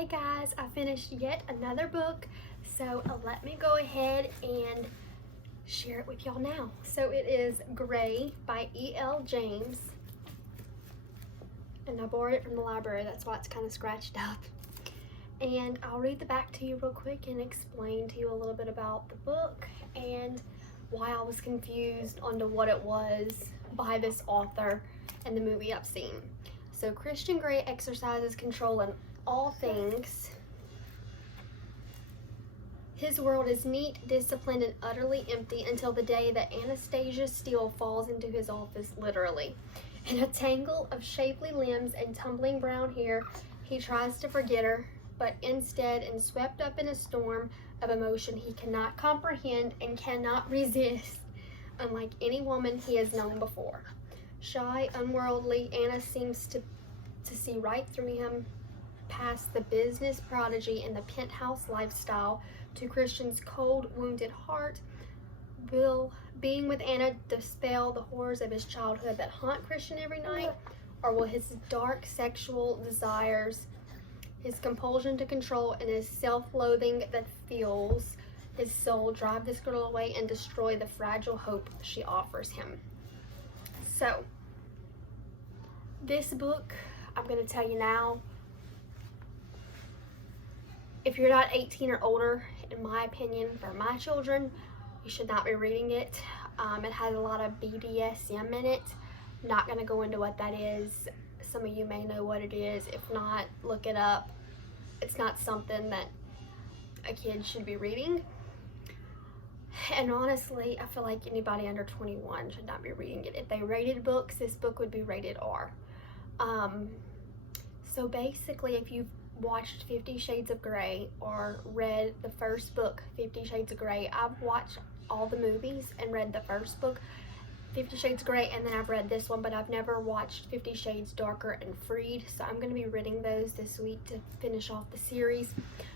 Hey guys, I finished yet another book, so let me go ahead and share it with y'all now. So it is Grey by E.L. James, and I borrowed it from the library, that's why it's kind of scratched up. And I'll read the back to you real quick and explain to you a little bit about the book and why I was confused onto what it was by this author and the movie I've seen. So Christian Grey exercises control in all things. His world is neat, disciplined, and utterly empty until the day that Anastasia Steele falls into his office, literally. In a tangle of shapely limbs and tumbling brown hair, he tries to forget her, but instead, and swept up in a storm of emotion he cannot comprehend and cannot resist, unlike any woman he has known before. Shy, unworldly, Anna seems to see right through him, past the business prodigy and the penthouse lifestyle to Christian's cold, wounded heart. Will being with Anna dispel the horrors of his childhood that haunt Christian every night? Or will his dark sexual desires, his compulsion to control, and his self-loathing that fuels his soul drive this girl away and destroy the fragile hope she offers him? So, this book, I'm going to tell you now, if you're not 18 or older, in my opinion, for my children, you should not be reading it. It has a lot of BDSM in it. I'm not going to go into what that is. Some of you may know what it is. If not, look it up. It's not something that a kid should be reading. And honestly, I feel like anybody under 21 should not be reading it. If they rated books, this book would be rated R. So basically, if you've watched 50 Shades of Grey or read the first book, 50 Shades of Grey, I've watched all the movies and read the first book, 50 Shades of Grey, and then I've read this one, but I've never watched 50 Shades Darker and Freed, so I'm going to be reading those this week to finish off the series.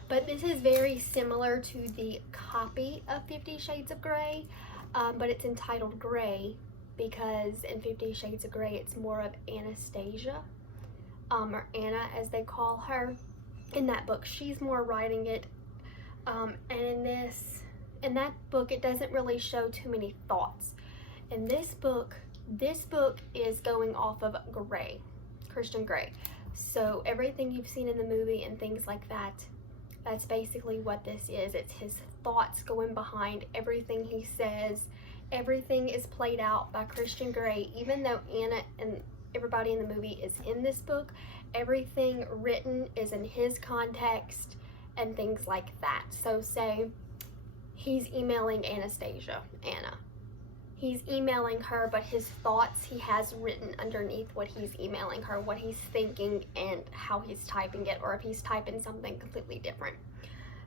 But this is very similar to the copy of 50 Shades of Grey, but it's entitled Grey because in 50 Shades of Grey it's more of Anastasia, or Anna as they call her. In that book, she's more writing it, and in that book, it doesn't really show too many thoughts. In this book is going off of Grey, Christian Grey. So everything you've seen in the movie and things like that, that's basically what this is. It's his thoughts going behind everything he says. Everything is played out by Christian Grey, even though Anna and everybody in the movie is in this book. Everything written is in his context and things like that. So say he's emailing Anastasia, Anna. He's emailing her, but his thoughts he has written underneath what he's emailing her, what he's thinking and how he's typing it, or if he's typing something completely different.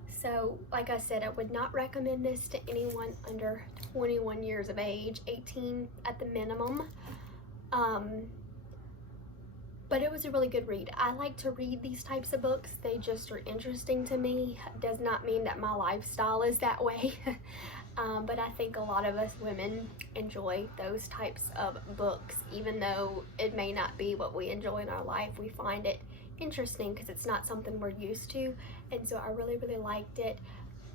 So, like I said, I would not recommend this to anyone under 21 years of age, 18 at the minimum. But it was a really good read. I like to read these types of books. They just are interesting to me. Does not mean that my lifestyle is that way. But I think a lot of us women enjoy those types of books. Even though it may not be what we enjoy in our life, we find it interesting because it's not something we're used to. And so I really, really liked it.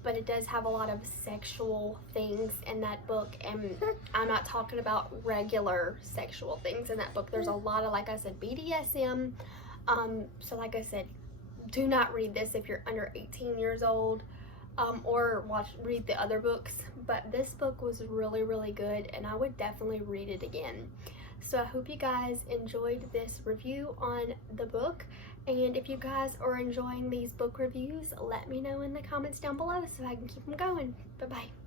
But it does have a lot of sexual things in that book, and I'm not talking about regular sexual things in that book. There's a lot of, like I said, BDSM. So like I said, do not read this if you're under 18 years old, or read the other books. But this book was really, really good, and I would definitely read it again. So I hope you guys enjoyed this review on the book. And if you guys are enjoying these book reviews, let me know in the comments down below so I can keep them going. Bye-bye.